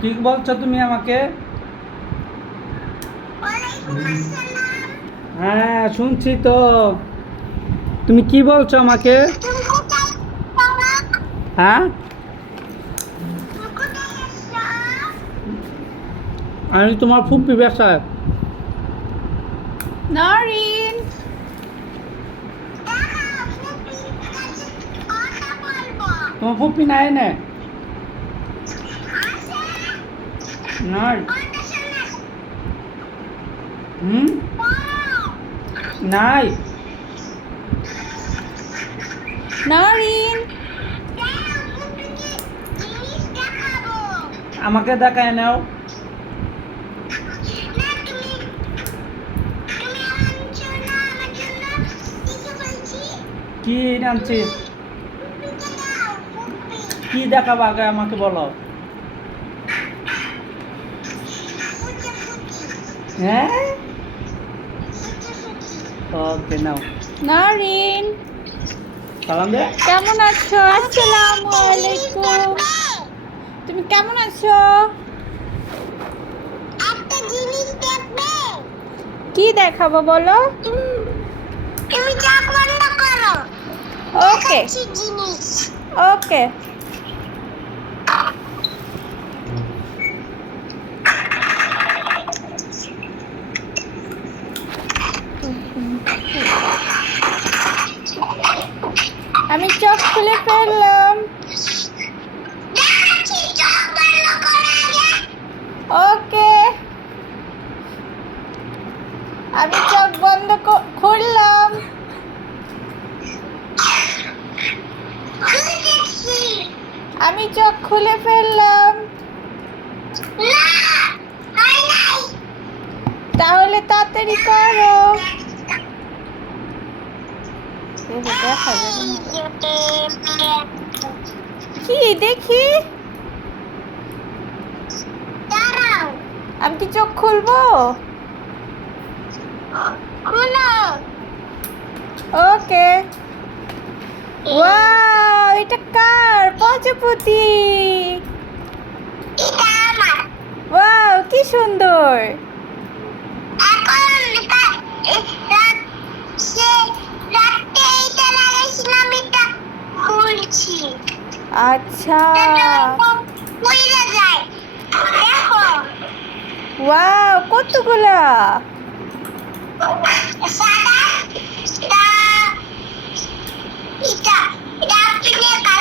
কি বলছো তুমি আমাকে? হ্যাঁ শুনছি তো। তুমি কি বলছো আমাকে? হ্যাঁ, আমি তোমার ফুপি বাসায়। নরিন, তোমার ফুপি নাই নে? নাই। হুম, নাই। নরিন, আমাকে দেখায় নাও। কি আনছি? কি দেখাবো আগে আমাকে বলো। হ্যাঁ, ওকে নাও। নরিন, সালাম দে। কেমন আছো? আসসালামু আলাইকুম। তুমি কেমন আছো? কি দেখাবো বলো? তুমি চোখ বন্ধ করো। ওকে দেখাচ্ছি জিনিস। ওকে। আমি চোখ খুলে ফেললাম। দেখাচ্ছি চোখ বন্ধ করো আগে। ওকে, আমি চোখ বন্ধ খুললাম। খুলতেছি। আমি চোখ খুলে ফেললাম। না, হয় নাই। তাহলে তাড়াতাড়ি করো। দেখা যাবে না। কি দেখি? দাঁড়াও, আমি কি চোখ খুলবো? খুলো। ওকে। ওয়াও, এটা কার? প্রজাপতি। এটা আমার। ওয়াও, কি সুন্দর। এখন রাতে এটা লাগাইছিলাম, এটা খুলছি। আচ্ছা। পইরা যায়। দেখো, ওয়াও, কতগুলা। সাদা, এটা এটা